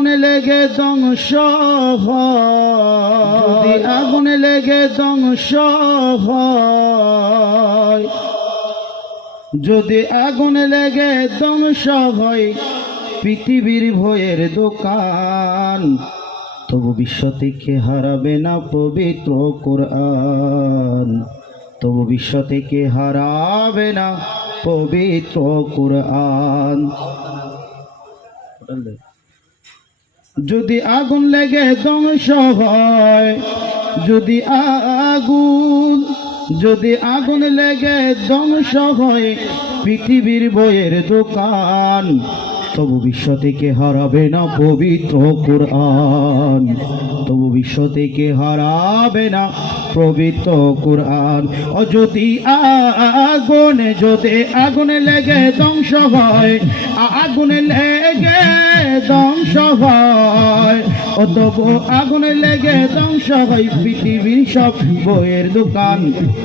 আগুনে লেগে ধ্বংস যদি আগুনে লেগে ধ্বংস হয়। যদি আগুনে লেগে ধ্বংস হয় পৃথিবীর ভয়ের দোকান তবু বিশ্ব থেকে হারাবে না পবিত্র কোরআন। তবু বিশ্ব থেকে হারাবে না পবিত্র কোরআন। যদি আগুন লেগে ধ্বংস হয়, যদি আগুন যদি আগুন লেগে ধ্বংস হয়, পৃথিবীর বইয়ের দোকান, তবু বিশ্ব থেকে হারাবে না পবিত্র কোরআন। তবু বিশ্ব থেকে হারাবে না পবিত্র কোরআন। ও যদি আগুনে যদি আগুনে লেগে ধ্বংস হয়, আগুনে লেগে ধ্বংস হয়। ও তবু আগুনে লেগে ধ্বংস হয় পৃথিবীর সব বইয়ের দোকান।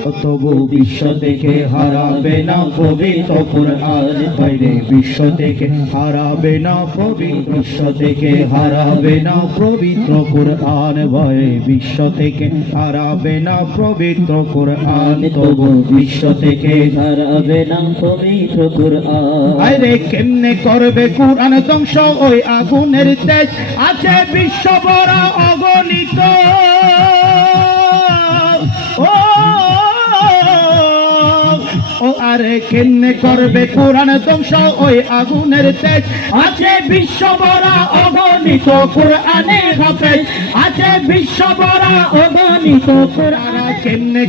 ও তবু বিশ্ব থেকে হারাবে না পবিত্র কোরআন। বাইরে বিশ্ব থেকে হারাবে না পবিত্র বিশ্ব থেকে হারাবে না পবিত্র কোরআন। ভয়ে বিশ্ব থেকে হারাবে না পবিত্র কোরআন। তবু বিশ্ব থেকে হারাবে না পবিত্র কোরআন। আরে কেমনে করবে কোরআন ধ্বংস? ওই আগুনের তেজ আছে বিশ্ব অগণিত। ও আরে করবে কোরআন ধ্বংস? ওই আগুনের তেজ। আছে বিশ্ব বড় অগণিত কোরআনে হাফেজ। আছে বিশ্ব বড় অগণিত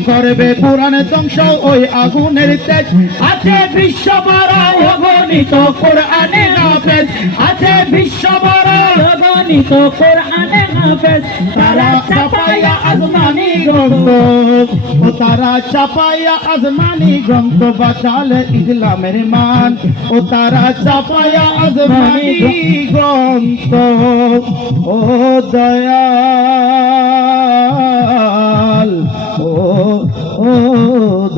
করবে ধ্বংস? ওই আগুনের তেজ। আছে বিশ্ব বড় অগণিত কোরআনে হাফেজ। আছে বিশ্ব অগণিত কোরআনে হাফেজ, তারা চাপাইয়া আজমানি গ্রন্থ ও তারা চাপাইয়া আজমানি গ্রন্থ বাঁচালে ইসলামের মান। ও তারা চাপাইয়া আজমানি গ্রন্থ ও দয়াল ও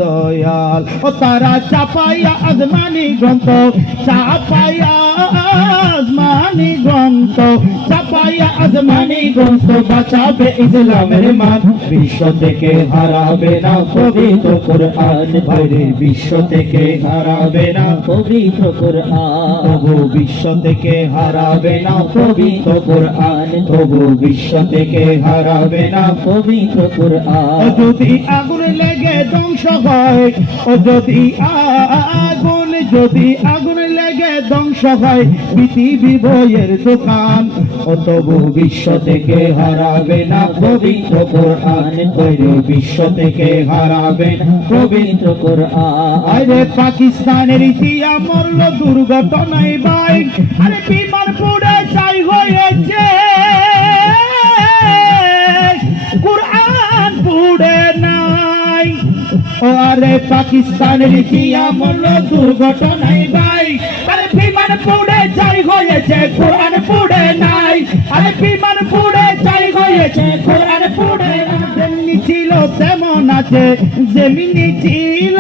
দয়াল। ও তারা চাপাইয়া আজমানি গ্রন্থ চাপাইয়া বাঁচাবে ইসলামের মান। বিশ্ব থেকে হারাবে না, পবিত্র কোরআন বাইরে। বিশ্ব থেকে হারাবে না, পবিত্র কোরআন। তবু বিশ্ব থেকে হারাবে না, পবিত্র কোরআন। তবু বিশ্ব থেকে হারাবে না, পবিত্র কোরআন। যদি আগুন লেগে ধ্বংস হয়, ও যদি আগুন যদি আগুন লেগে ধ্বংস হয়, পৃথিবী বইয়ের দোকান। ও তবু বিশ্ব থেকে হারাবে না পবিত্র কোরআন। তৈরি বিশ্ব থেকে হারাবে পবিত্র কোরআন। আরে পাকিস্তানের ইতিহা মরল দুর্ঘটনায় বাইক। আরে বিমান পুড়ে চাই হয়েছে। আরে পাকিস্তানের কি আমল দুর্ঘটনায় ভাই। আরে বিমান পুড়ে চাই হয়েছে, কোরআন পুড়ে নাই। আরে বিমান পুড়ে চাই হয়েছে, কোরআন আছে, যেমনি ছিল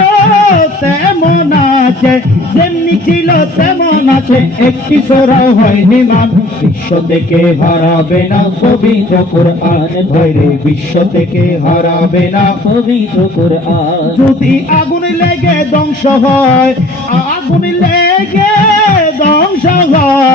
তেমন আছে, যেমনি ছিল তেমন আছে, একটি সোরাও হয়নি মান বিশ্ব থেকে হারাবে না পবিত্র কোরআন ধৈরে বিশ্ব থেকে হারাবে না পবিত্র কোরআন। যদি আগুন লেগে ধ্বংস হয়, আগুন লেগে ধ্বংস হয়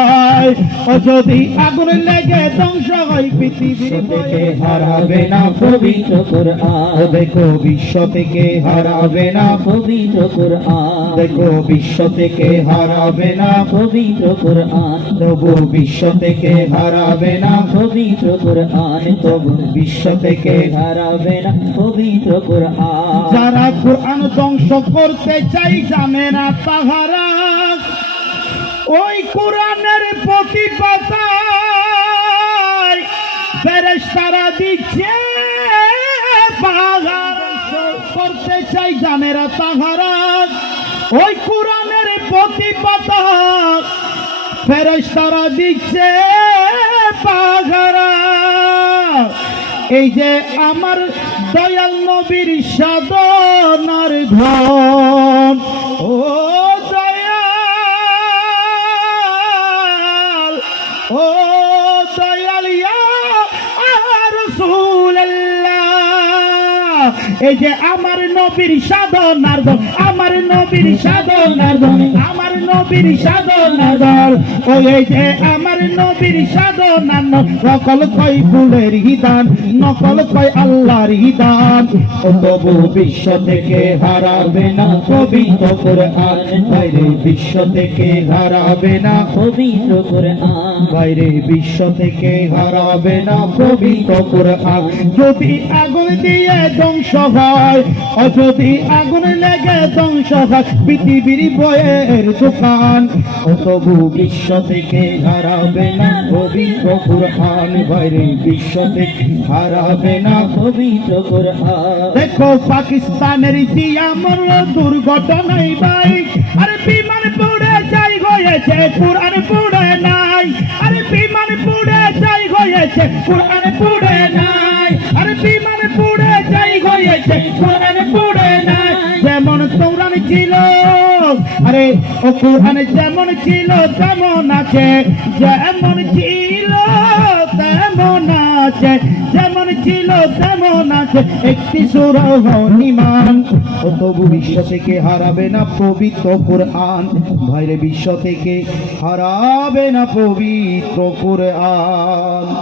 যদি আগুন লেগে ধ্বংস হয় পৃথিবী থেকে হারাবে না পবিত্র কোরআন? দেখো বিশ্ব থেকে হারাবে না পবিত্র কোরআন? দেখো বিশ্ব থেকে হারাবে না পবিত্র কোরআন? তবু বিশ্ব থেকে হারাবে না পবিত্র কোরআন? তবু বিশ্ব থেকে হারাবে না পবিত্র কোরআন? যারা কোরআন ধ্বংস করতে চাই জানে না তাহারা ওই কোরআনের প্রতি পাতায় দিচ্ছে করতে চাই না তাহারা। ওই কোরআনের প্রতি পাতায় ফেরেশতারা দিচ্ছে এই যে আমার দয়াল নবীর সাধনার ধন এই যে আমার নবীর সাধনার দল আমার নবীর সাধনার দল আমার নবীর সাধনার দল ও এই যে আমার নবীর সাধনার নকল কই ফুলের হিদান নকল কই আল্লাহর হিদান। ও তবু বিশ্ব থেকে হারাবে না পবিত্র কোরআন। বাইরে বিশ্ব থেকে হারাবে না পবিত্র কোরআন। বাইরে বিশ্ব থেকে হারাবে না পবিত্র কোরআন। যদি আগুন দিয়ে ধ্বংস হয় ও যদি আগুন লেগে ধ্বংস হয়। পৃথিবীর দোকান তবু বিশ্ব থেকে হারাবে না বাইরে বিশ্ব থেকে হারাবে না দেখো, পাকিস্তানের দুর্ঘটনায় বিমান পুড়ে যাই কোরআন নাই। আরে বিমান পুড়ে যাই হয়েছে, কোরআন যেমন ছিল। আরে, ও কোরআন যেমন ছিল, তেমন আছে। যেমন ছিল, তেমন আছে। যেমন ছিল, তেমন আছে। একটি সুরহনিমান ও তবু বিশ্ব থেকে হারাবে না পবিত্র কোরআন। ভাইরে বিশ্ব থেকে হারাবে না পবিত্র কোরআন।